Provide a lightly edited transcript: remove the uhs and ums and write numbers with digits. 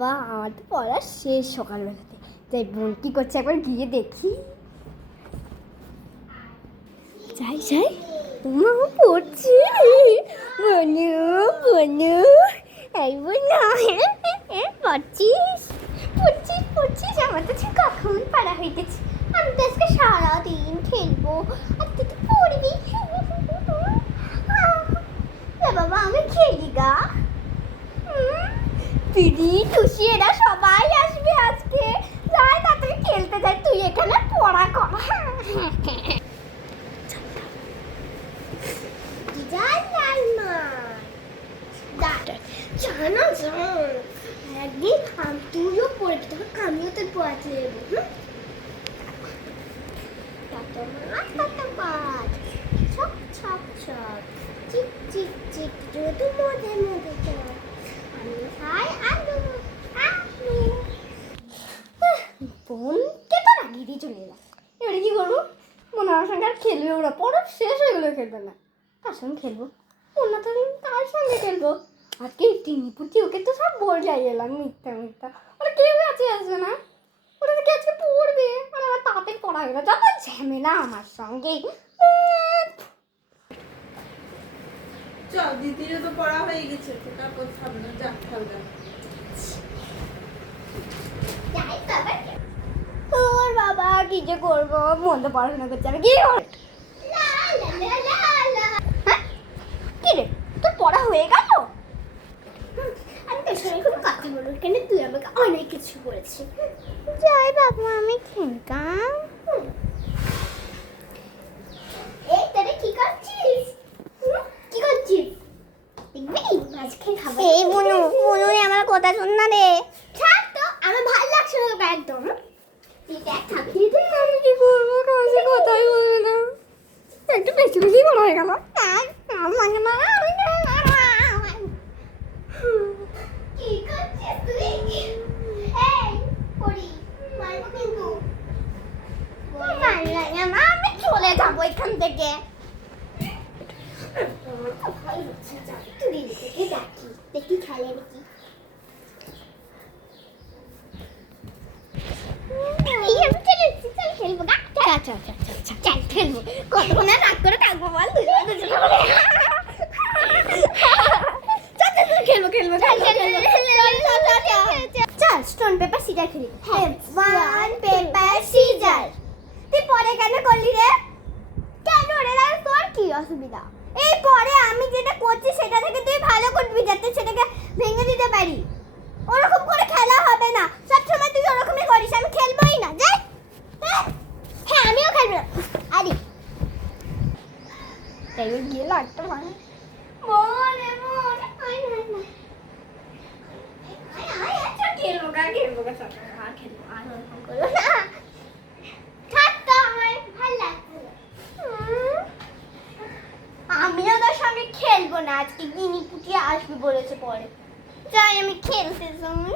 বা আমার তো পড়া শেষ সকালবেলাতে, তাই বোন কি করছে একবার গিয়ে দেখি। যাই যাই, মা পড়ছি। বনু বনু, এই বোনা পড়ছিস পড়ছিস পড়ছিস? আমার তো ঠিক কখন পারা হয়ে গেছে। আমি তো আজকে সারাদিন খেলবো আর তুই তো পড়বি। বাবা আমি খেলি গা। দিদি টুসি এরা সবাই আসবে আজকে। যাই তাড়াতাড়ি খেলতে যাই, তুই এখানে পড়া কর। একদিন তুইও পড়বি, তখন আমিও তোর পড়াতে দেবো। ছক ছক ছক, চিক চিক চিক, যদু মধে মধে চল, আমি খাই আলু আলু। বোনকে তো রাগিয়ে দিয়ে চলে এলাম। এবারে কি করবো? মনে আমার সঙ্গে আর খেলবে ওরা, পড়া শেষ হয়ে গেলে খেলবে না। কার সঙ্গে খেলবো? অন্য তো কার সঙ্গে খেলবো? আজকে টিনি পুটি ওকে তো সব বলে এলাম মিথ্যা মিথ্যা। ওরা কেউ কাছে আসবে না, ওরা থেকে আজকে পড়বে আর আমার তাড়াতাড়ি পড়া হয়ে গেল। যত ঝামেলা আমার সঙ্গে। চল দিদিরও তো পড়া হয়ে গেছে, তারপর সামনে যা খেলবে। ওর বাবা কি যে করবো, মন তো পড়াশোনা করছে, আমি কি করবো? কি রে, তোর পড়া হয়ে গেল? আমি তোর সঙ্গে কোনো কথা বলবো কেন, তুই আমাকে অনেক কিছু বলেছিস। যাই বাবু আমি খেলতাম। এই তোরা কি করছিস? কি করছিস? এই বনু বনু আমার কথা শোন না রে। ছাড় তো, আমার ভালো লাগছে না তোকে একদম। আমি কি করবো, কাছে কথাই বলবে না। একটু বেশি বেশি বড় হয়ে গেল। কি করছিস তুই? এই পড়ি মারবো কিন্তু। আমি চলে যাবো এখান থেকে। দেখি খেলে নাকি। খেলবো না, চল খেলবো। কতক্ষণ আর রাগ করে থাকবো বল? খেলবো খেলবো চল, স্টোন পেপার সিজার খেলি। One paper scissor. তুই পরে কেন করলি রে? কেন রে, তোর কি অসুবিধা? এই পরে আমি যেটা করছি সেটা থেকে তুই ভালো করবি, যাতে সেটাকে ভেঙে দিতে পারি। ওরকম করে খেলা হবে না, সবসময় তুই ওরকমই করিস। আমি খেলবোই না, যাই। হ্যাঁ আমিও খেলবো না। আরে তাই গিয়ে লাগতো মানে মনে মনে আয় না না আয় আচ্ছা খেলবো গা সব আর খেলবো আর ওরকম করবো না। থাক তো, আমার ভালো লাগছে না। আমিও তোর সঙ্গে খেলবো না আজকে, গিনি পুটিয়ে আসবে বলেছে পরে। যাই আমি খেলতে যাই।